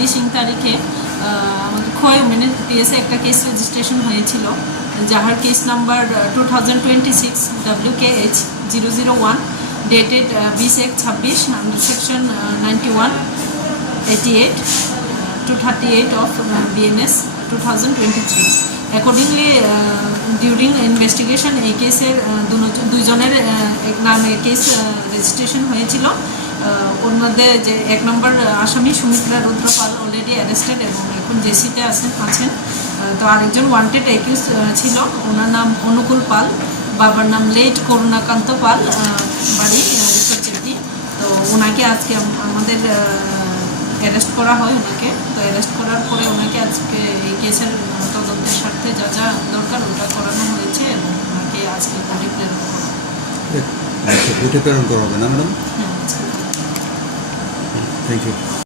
বিশিং তারিখে আমাদের খোয়াই উমেনের পিএসএ একটা কেস রেজিস্ট্রেশন হয়েছিল, যাহার case number two thousand twenty six W K H zero zero one dated বিশ এক ছাব্বিশ under section ninety one eighty eight two thirty eight of BNS two thousand twenty three accordingly during investigation এই কেসের দুজনের নামে case registration হয়েছিল। ওর মধ্যে যে এক নম্বর আসামি সুমিত্রা রুদ্রপাল অলরেডি অ্যারেস্টেড এবং এখন জেসিতে আছেন আছেন। তো আরেকজন ওয়ান্টেড অ্যাকিউজ ছিল। ওনার নাম অনুকূল পাল, বাবার নাম লেট করুণাকান্ত পাল বাড়ি উত্তর তো ওনাকে আজকে আম- আমাদের অ্যারেস্ট করা হয় ওনাকে। তো অ্যারেস্ট করার পরে ওনাকে আজকে এই কেসের আহ, যা যা দরকার ওটা করানো হয়েছে এবং ওনাকে আজকে কোর্টে প্রেরণ করা হবে। আচ্ছা কোর্টে প্রেরণ করা হবে না ম্যাডাম? হ্যাঁ থ্যাংক ইউ